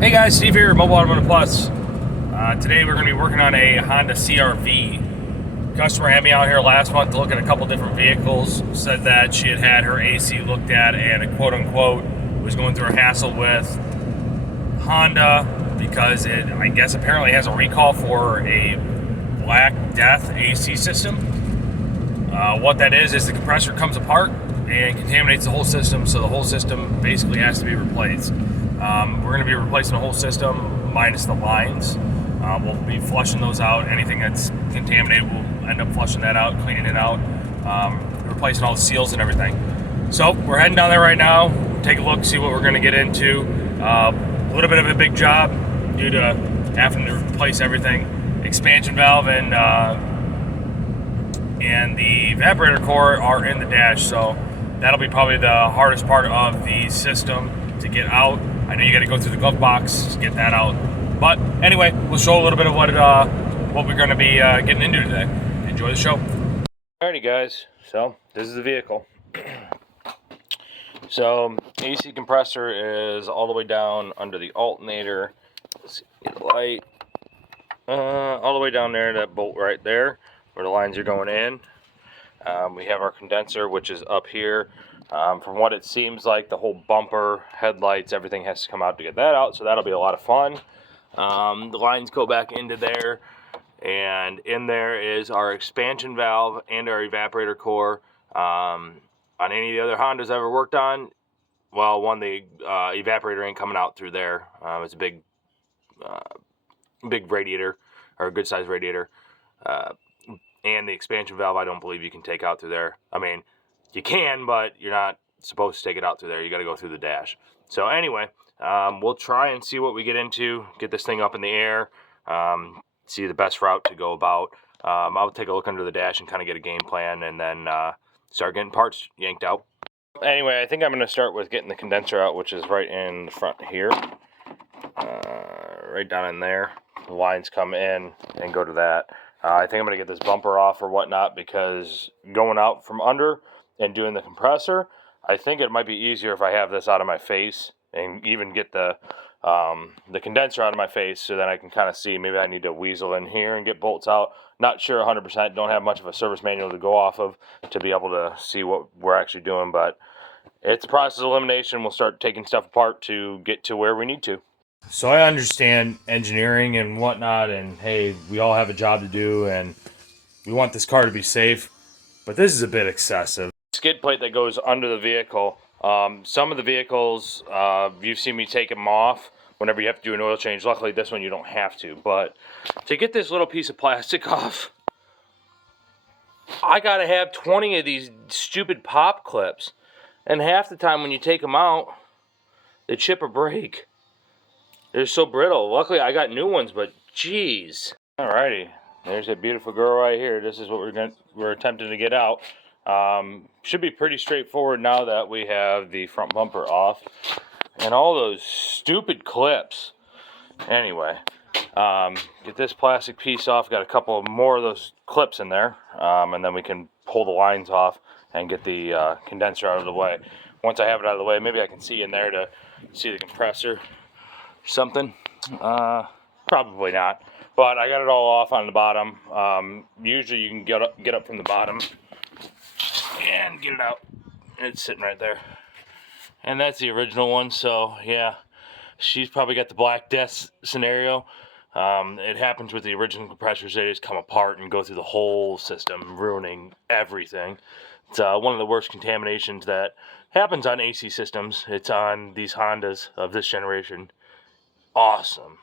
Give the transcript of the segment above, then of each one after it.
Hey guys, Steve here, Mobile Automotive Plus. Today we're going to be working on a Honda CRV. Customer had me out here last month to look at a couple different vehicles. Said that she had had her AC looked at and quote unquote was going through a hassle with Honda because it, I guess, apparently has a recall for a Black Death AC system. What that is the compressor comes apart and contaminates the whole system, so the whole system basically has to be replaced. We're going to be replacing the whole system minus the lines. We'll be flushing those out. Anything that's contaminated, we'll end up flushing that out, cleaning it out, replacing all the seals and everything. So we're heading down there right now, take a look, see what we're going to get into. A little bit of a big job due to having to replace everything. Expansion valve and the evaporator core are in the dash, so that'll be probably the hardest part of the system to get out. I know you got to go through the glove box to get that out, but anyway, we'll show a little bit of what we're going to be getting into today. Enjoy the show. Alrighty guys, so this is the vehicle. So AC compressor is all the way down under the alternator. Let's see, get a light. All the way down there, that bolt right there where the lines are going in. We have our condenser, which is up here. From what it seems like, the whole bumper, headlights, everything has to come out to get that out, so that'll be a lot of fun. The lines go back into there, and in there is our expansion valve and our evaporator core. On any of the other Hondas I've ever worked on, well, the evaporator ain't coming out through there. It's a big radiator, or a good sized radiator. And the expansion valve, I don't believe you can take out through there. I mean, you can, but you're not supposed to take it out through there. You got to go through the dash. So anyway, we'll try and see what we get into, get this thing up in the air, see the best route to go about. I'll take a look under the dash and kind of get a game plan, and then start getting parts yanked out. Anyway, I think I'm going to start with getting the condenser out, which is right in the front here. Right down in there. The lines come in and go to that. I think I'm going to get this bumper off or whatnot, because going out from under and doing the compressor, I think it might be easier if I have this out of my face and even get the condenser out of my face, so then I can kind of see. Maybe I need to weasel in here and get bolts out. Not sure 100%. Don't have much of a service manual to go off of to be able to see what we're actually doing, but it's a process of elimination. We'll start taking stuff apart to get to where we need to. So I understand engineering and whatnot, and hey, we all have a job to do, and we want this car to be safe, but this is a bit excessive. Skid plate that goes under the vehicle. Some of the vehicles, you've seen me take them off whenever you have to do an oil change. Luckily, this one you don't have to, but to get this little piece of plastic off, I gotta have 20 of these stupid pop clips, and half the time when you take them out, they chip or break. They're so brittle. Luckily, I got new ones, but geez. Alrighty, there's a beautiful girl right here. This is what we're attempting to get out. Should be pretty straightforward now that we have the front bumper off and all those stupid clips. Anyway, get this plastic piece off. Got a couple more of those clips in there, and then we can pull the lines off and get the condenser out of the way. Once I have it out of the way, maybe I can see in there to see the compressor. Something, probably not, but I got it all off on the bottom. Usually you can get up from the bottom and get it out. It's sitting right there, and that's the original one. So yeah, she's probably got the Black Death scenario. It happens with the original compressors. They just come apart and go through the whole system, ruining everything. It's one of the worst contaminations that happens on AC systems. It's on these Hondas of this generation. Awesome.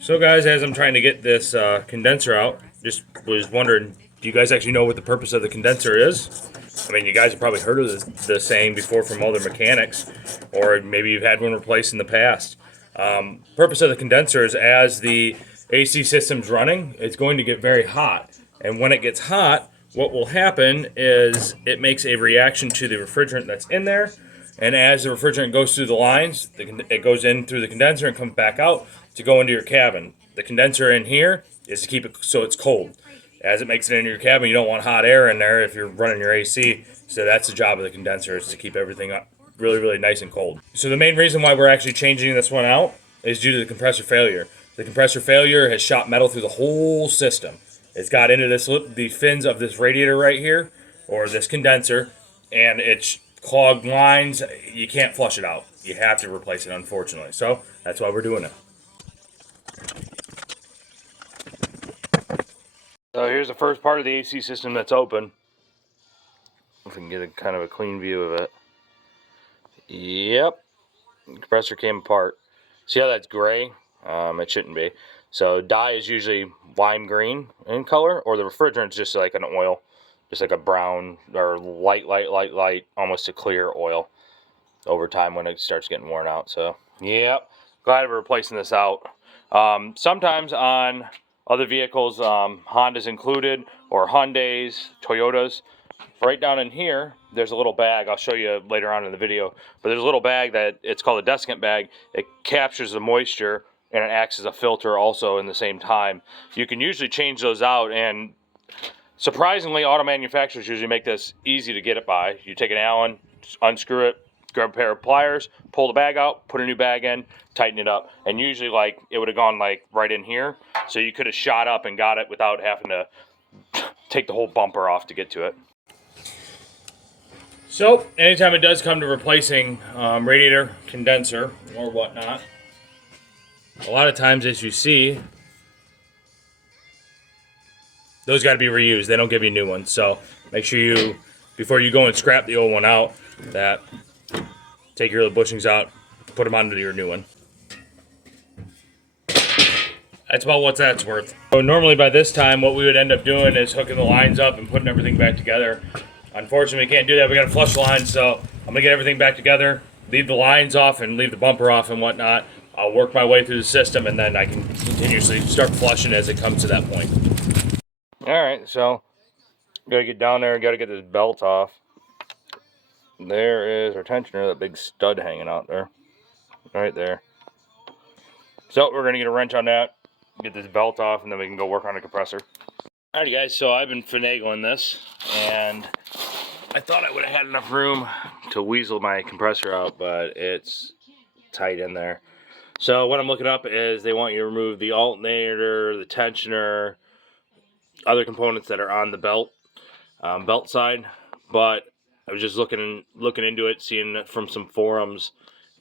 So guys, as I'm trying to get this condenser out, just was wondering, do you guys actually know what the purpose of the condenser is? I mean, you guys have probably heard of the saying before from other mechanics, or maybe you've had one replaced in the past. Purpose of the condenser is, as the AC system's running, it's going to get very hot. And when it gets hot, what will happen is it makes a reaction to the refrigerant that's in there. And as the refrigerant goes through the lines, it goes in through the condenser and comes back out to go into your cabin. The condenser in here is to keep it so it's cold. As it makes it into your cabin, you don't want hot air in there if you're running your AC. So that's the job of the condenser, is to keep everything up really, really nice and cold. So the main reason why we're actually changing this one out is due to the compressor failure. The compressor failure has shot metal through the whole system. It's got into the fins of this radiator right here, or this condenser, and it's clogged lines. You can't flush it out. You have to replace it, unfortunately. So that's why we're doing it. So here's the first part of the AC system that's open. If we can get a kind of a clean view of it. Yep, the compressor came apart. See how that's gray? It shouldn't be. So dye is usually lime green in color, or the refrigerant's just like an oil, just like a brown or light, almost a clear oil over time when it starts getting worn out. So, yep, glad we're replacing this out. Sometimes on other vehicles, Honda's included, or Hyundais, Toyotas. Right down in here, there's a little bag. I'll show you later on in the video. But there's a little bag that it's called a desiccant bag. It captures the moisture and it acts as a filter also in the same time. You can usually change those out, and surprisingly, auto manufacturers usually make this easy to get it by. You take an Allen, unscrew it, grab a pair of pliers, pull the bag out, put a new bag in, tighten it up. And usually, like, it would have gone like right in here. So you could have shot up and got it without having to take the whole bumper off to get to it. So, anytime it does come to replacing radiator, condenser, or whatnot, a lot of times, as you see, those got to be reused. They don't give you new ones. So, make sure you, before you go and scrap the old one out, that take your little bushings out, put them onto your new one. That's about what that's worth. So, normally by this time, what we would end up doing is hooking the lines up and putting everything back together. Unfortunately, we can't do that. We got to flush the lines, so I'm going to get everything back together, leave the lines off and leave the bumper off and whatnot. I'll work my way through the system, and then I can continuously start flushing as it comes to that point. Alright, so got to get down there and got to get this belt off. There is our tensioner, that big stud hanging out there. Right there. So we're going to get a wrench on that, get this belt off, and then we can go work on the compressor. Alrighty guys, so I've been finagling this, and I thought I would have had enough room to weasel my compressor out, but it's tight in there. So what I'm looking up is they want you to remove the alternator, the tensioner, other components that are on the belt side. But I was just looking into it, seeing it from some forums,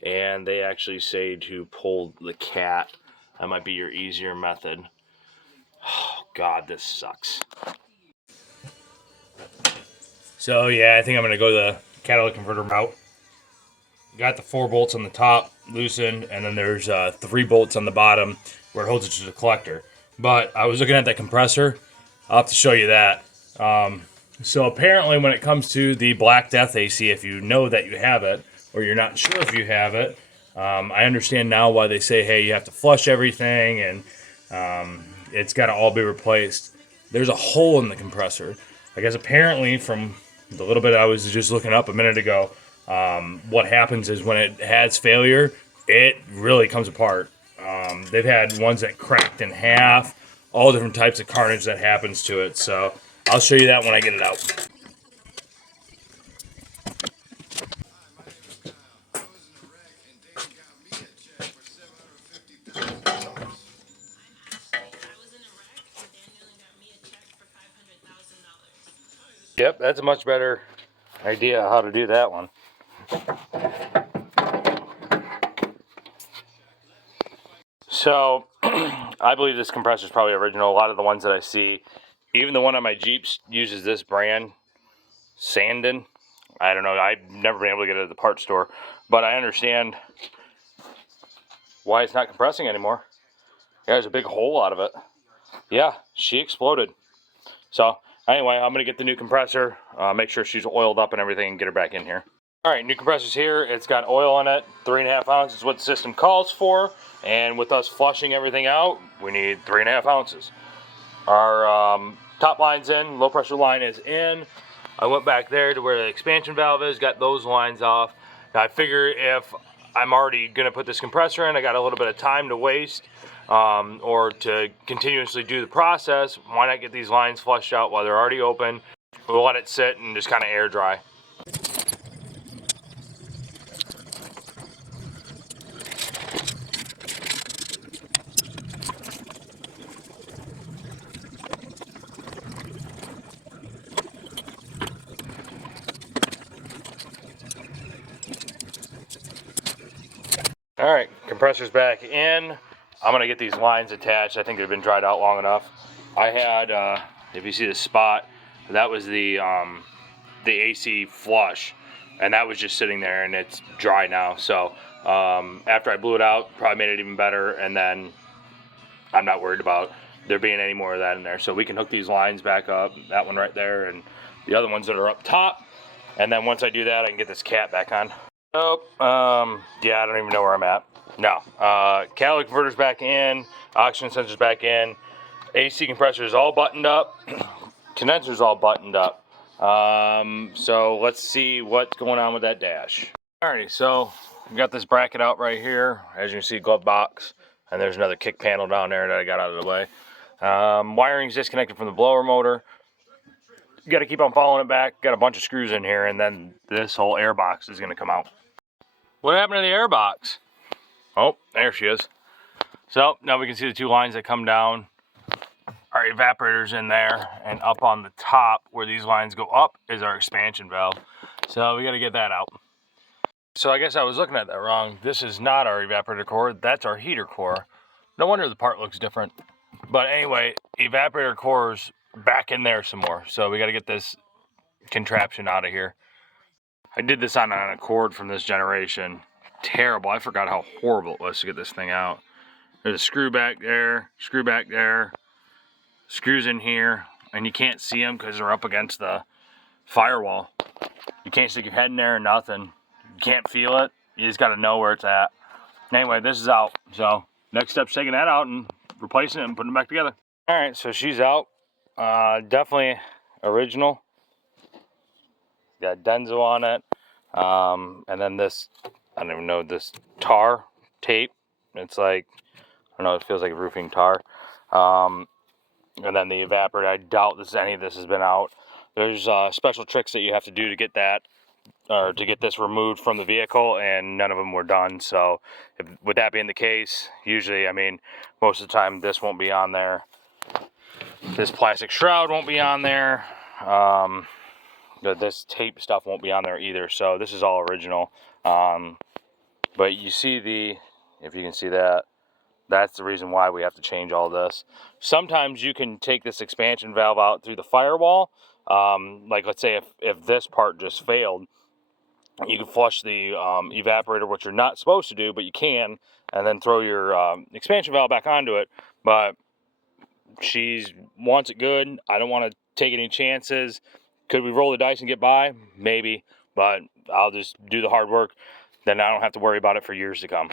and they actually say to pull the cat. That might be your easier method. Oh, God, this sucks. So, yeah, I think I'm going to go the catalytic converter route. Got the 4 bolts on the top loosened, and then there's 3 bolts on the bottom where it holds it to the collector. But I was looking at that compressor. I'll have to show you that. So apparently when it comes to the Black Death AC, if you know that you have it, or you're not sure if you have it, I understand now why they say, hey, you have to flush everything, and it's got to all be replaced. There's a hole in the compressor. I guess apparently from the little bit I was just looking up a minute ago, what happens is when it has failure, it really comes apart. They've had ones that cracked in half, all different types of carnage that happens to it. So I'll show you that when I get it out. Yep, that's a much better idea how to do that one. So, I believe this compressor is probably original. A lot of the ones that I see, even the one on my Jeeps uses this brand, Sandin. I don't know, I've never been able to get it at the parts store, but I understand why it's not compressing anymore. Yeah, there's a big hole out of it. Yeah, she exploded. So, anyway, I'm going to get the new compressor, make sure she's oiled up and everything, and get her back in here. Alright, new compressor's here. It's got oil in it. 3.5 ounces is what the system calls for. And with us flushing everything out, we need 3.5 ounces. Our top line's in, low pressure line is in. I went back there to where the expansion valve is, got those lines off. Now I figure if I'm already going to put this compressor in, I got a little bit of time to waste, or to continuously do the process, why not get these lines flushed out while they're already open? We'll let it sit and just kind of air dry. Alright, compressor's back in. I'm gonna get these lines attached. I think they've been dried out long enough. I had, if you see the spot, that was the AC flush, and that was just sitting there, and it's dry now. So after I blew it out, probably made it even better, and then I'm not worried about there being any more of that in there. So we can hook these lines back up, that one right there, and the other ones that are up top. And then once I do that, I can get this cat back on. Nope. Yeah, I don't even know where I'm at. No. Catalytic converter's back in. Oxygen sensor's back in. AC compressor is all buttoned up. Condenser's all buttoned up. So let's see what's going on with that dash. Alrighty, so we got this bracket out right here. As you can see, glove box. And there's another kick panel down there that I got out of the way. Wiring's disconnected from the blower motor. You got to keep on following it back. Got a bunch of screws in here, and then this whole air box is going to come out. What happened to the air box? Oh, there she is. So now we can see the two lines that come down. Our evaporator's in there, and up on the top where these lines go up is our expansion valve. So we got to get that out. So I guess I was looking at that wrong. This is not our evaporator core, that's our heater core. No wonder the part looks different. But anyway, evaporator core's back in there some more. So we got to get this contraption out of here. I did this on a cord from this generation. Terrible. I forgot how horrible it was to get this thing out. There's a screw back there, screws in here, and you can't see them because they're up against the firewall. You can't stick your head in there or nothing. You can't feel it. You just got to know where it's at. Anyway, this is out. So next step's taking that out and replacing it and putting it back together. All right, so she's out. Definitely original. Got Denso on it. And then this, I don't even know, this tar tape. It's like, I don't know, it feels like roofing tar. And then the evaporator, I doubt any of this has been out. There's special tricks that you have to do to get that, or to get this removed from the vehicle, and none of them were done. So with that being the case, usually, I mean, most of the time this won't be on there. This plastic shroud won't be on there. This tape stuff won't be on there either. So this is all original. But you see if you can see that, that's the reason why we have to change all this. Sometimes you can take this expansion valve out through the firewall. Like let's say if this part just failed, you can flush the evaporator, which you're not supposed to do, but you can, and then throw your expansion valve back onto it. But she wants it good. I don't want to take any chances. Could we roll the dice and get by? Maybe, but I'll just do the hard work. Then I don't have to worry about it for years to come.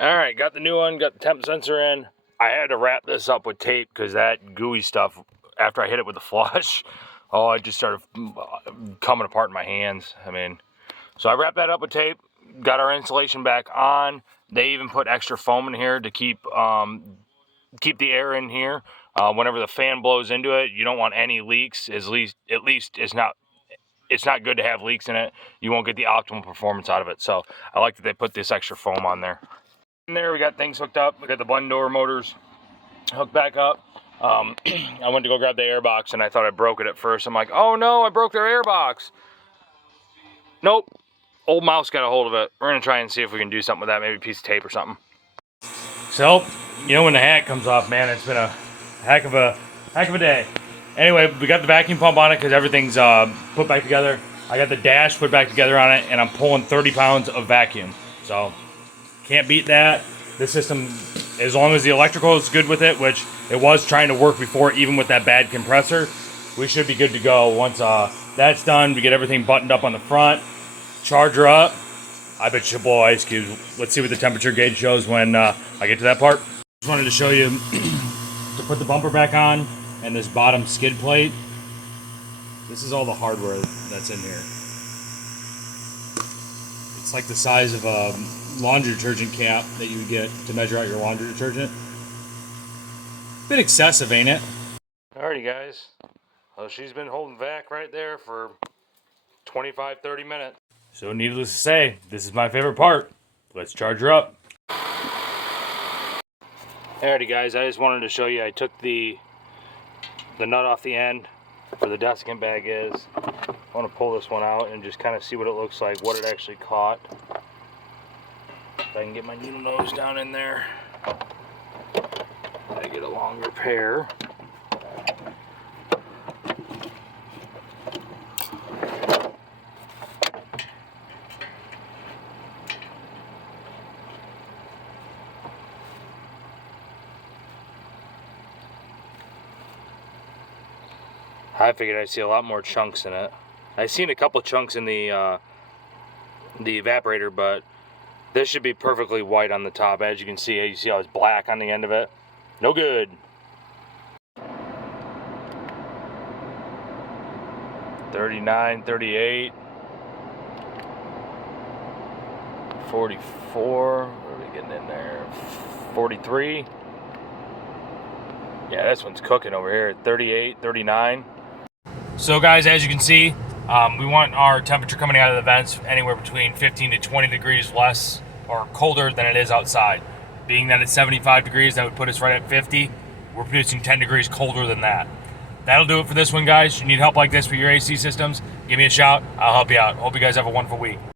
All right, got the new one, got the temp sensor in. I had to wrap this up with tape because that gooey stuff, after I hit it with the flush, oh, it just started coming apart in my hands. I mean, so I wrapped that up with tape, got our insulation back on. They even put extra foam in here to keep the air in here. Whenever the fan blows into it, you don't want any leaks. At least it's not good to have leaks in it. You won't get the optimal performance out of it. So I like that they put this extra foam on there. In there, we got things hooked up. We got the blend door motors hooked back up. I went to go grab the air box, and I thought I broke it at first. I'm like, oh no, I broke their air box. Nope. Old mouse got a hold of it. We're gonna try and see if we can do something with that, maybe a piece of tape or something. So, you know when the hat comes off, man, it's been a heck of a day. Anyway, we got the vacuum pump on it because everything's put back together. I got the dash put back together on it, and I'm pulling 30 pounds of vacuum. So, can't beat that. This system, as long as the electrical is good with it, which it was trying to work before, even with that bad compressor, we should be good to go. Once that's done, we get everything buttoned up on the front, charge her up. I bet she'll blow ice cubes. Let's see what the temperature gauge shows when I get to that part. Just wanted to show you to put the bumper back on and this bottom skid plate. This is all the hardware that's in here. It's like the size of a laundry detergent cap that you would get to measure out your laundry detergent. Bit excessive, ain't it? Alrighty guys, well, she's been holding vac right there for 25-30 minutes. So needless to say, this is my favorite part. Let's charge her up. Alrighty guys, I just wanted to show you, I took the nut off the end where the desiccant bag is. I want to pull this one out and just kind of see what it looks like, what it actually caught. If I can get my needle nose down in there. Gotta get a longer pair. I figured I'd see a lot more chunks in it. I've seen a couple chunks in the evaporator, but this should be perfectly white on the top. As you see how it's black on the end of it. No good. 39, 38, 44. What are we getting in there? 43. Yeah, this one's cooking over here. 38, 39. So guys, as you can see, we want our temperature coming out of the vents anywhere between 15 to 20 degrees less or colder than it is outside. Being that it's 75 degrees, that would put us right at 50. We're producing 10 degrees colder than that. That'll do it for this one, guys. If you need help like this for your AC systems, give me a shout. I'll help you out. Hope you guys have a wonderful week.